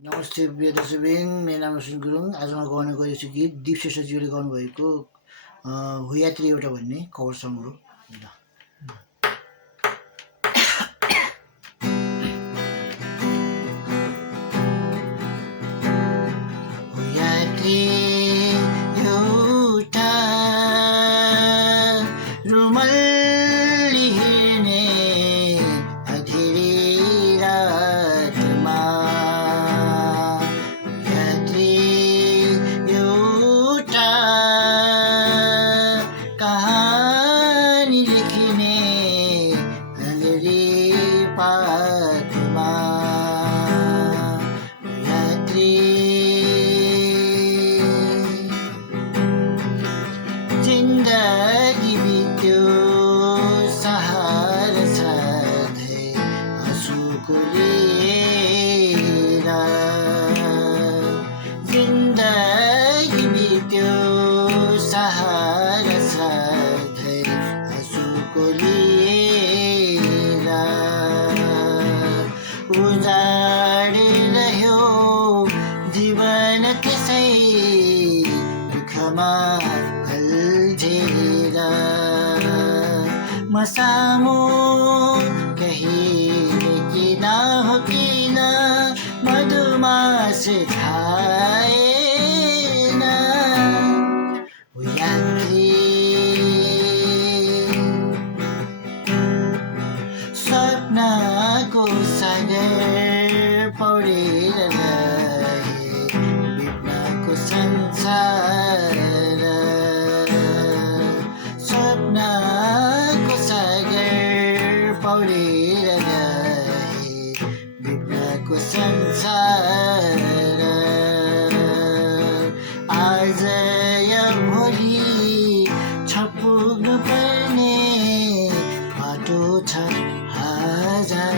नमस्ते प्रिय दर्शकबिन, मेरो नाम रोशन गुरुङ। आज म गाउने गएको गीत दीप श्रेष्ठज्यूले गाउनुभएको हो यात्री एउटा भन्ने कभर सङ हो। हो यात्री एउटा रुमल लिने अधेरी रातमा, यात्री एउटा कहानी लेखिने अँधेरी पातमा, यात्री जिन्दगी बित्यो सहारा साथै आँसुको लिएर, जिन्दगी बित्यो सहारा साथै आँसुको लिएर, उजाडिरह्यो जीवन त्यसै दुःखमा अल्झेर, म सामु केही किन हो किन मधुमास खाएन, हो यात्री स्वप्नको सागर पौडेर रहे विप्लवको संसार, स्वप्नको सागर पौडेर रहे विप्लवको संसार, आज या भोलि छपुग्नु पर्ने बाटो छ हजार,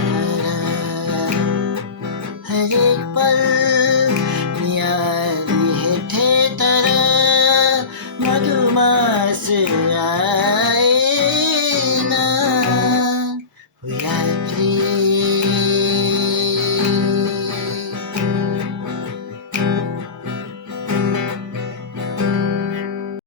हरेक पल नियाली हेर्थे तर मधुमास आएन, हो यात्री